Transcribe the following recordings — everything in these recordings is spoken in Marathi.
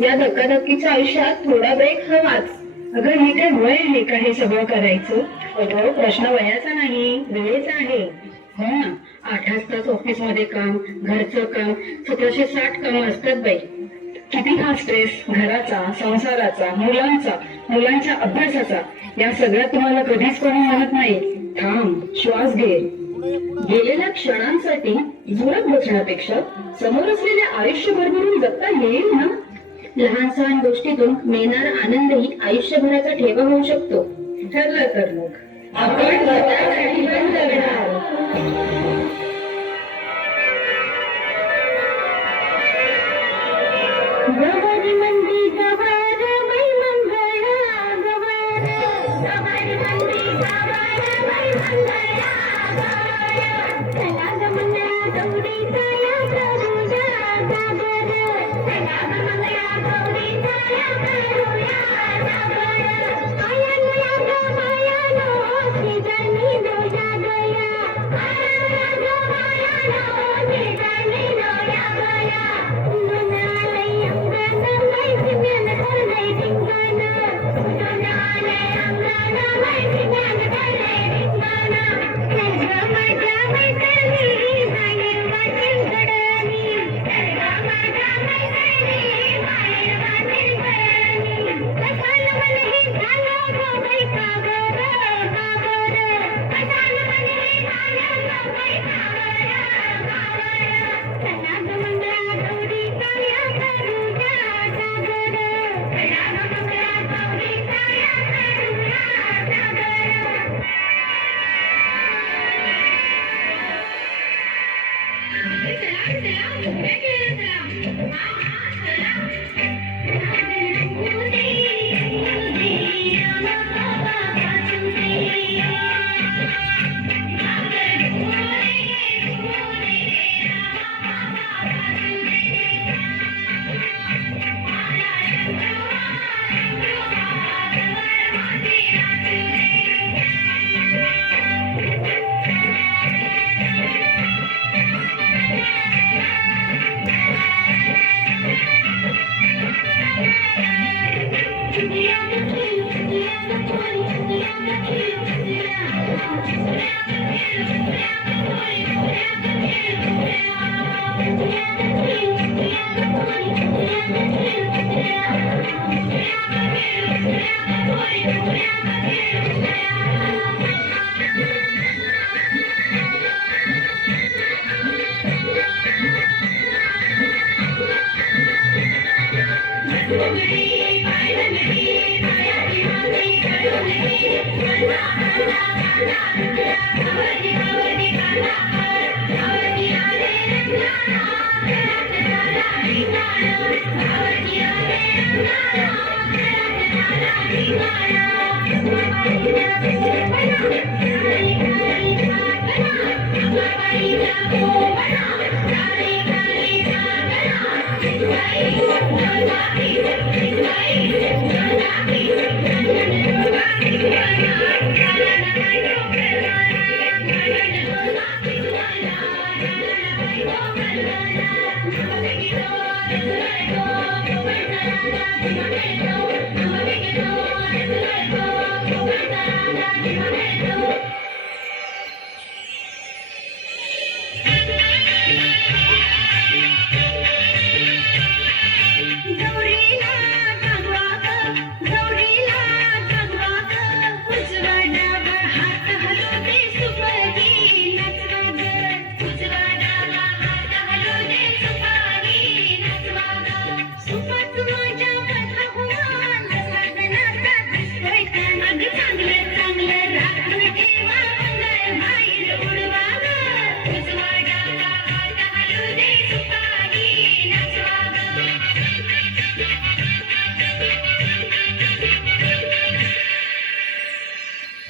या धक्काधक्कीच्या आयुष्यात थोडा ब्रेक हवाच. अगं हे काय वय आहे का हे सगळं करायचं? अगं प्रश्न वयाचा नाही, वेळेचा आहे. हो ना, 8 तास ऑफिस मध्ये काम, घरचं काम, 1760 काम असतात बाई. किती हा स्ट्रेस घराचा, संसाराचा, मुलांच्या अभ्यासाचा, या सगळ्यात तुम्हाला कधीच कोणी म्हणत नाही थांब, श्वास घे. गेलेल्या क्षणांसाठी जोरात बसण्यापेक्षा समोर असलेल्या आयुष्य भरभरून जगता येईल ना. लहान सहान गोष्टीतून मिळणारा आनंदही आयुष्यभराचा ठेवा होऊ शकतो. ठरलं तर मग आपण स्वतःसाठी पण जगणार. गवारी मंदी गवार बाई मंगळा गवार, गवारी मंदी गवार बाई मंगळा गवार, चला ग मंगळा गौरी जाया करूया जागर, चला ग मंगळा गौरी जाया करूया जागर, आया ग माया नो सीजनी दोया गया, आया ग माया नो सीजनी दोया गया, उन्हाळी अंगण माहिती ज्ञान करणे धिंगाण, उन्हाळी अंगण माहिती ज्ञान करणे धिंगाण, सर्व माझ्या मैत्रिणी बाहेर वाटेल गडानी, सर्व माझ्या मैत्रिणी बाहेर वाटेल गडानी, कशाल मन हे झालं गं बाई काबर काबर, कशाल मन हे झालं गं बाई काबर काबर, चला ग मंगळा गौरी जाया करूया जागर, चला ग मंगळा गौरी जाया करूया जागर.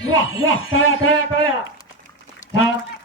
वा वा, तळ्या तळ्या तळ्या. छान.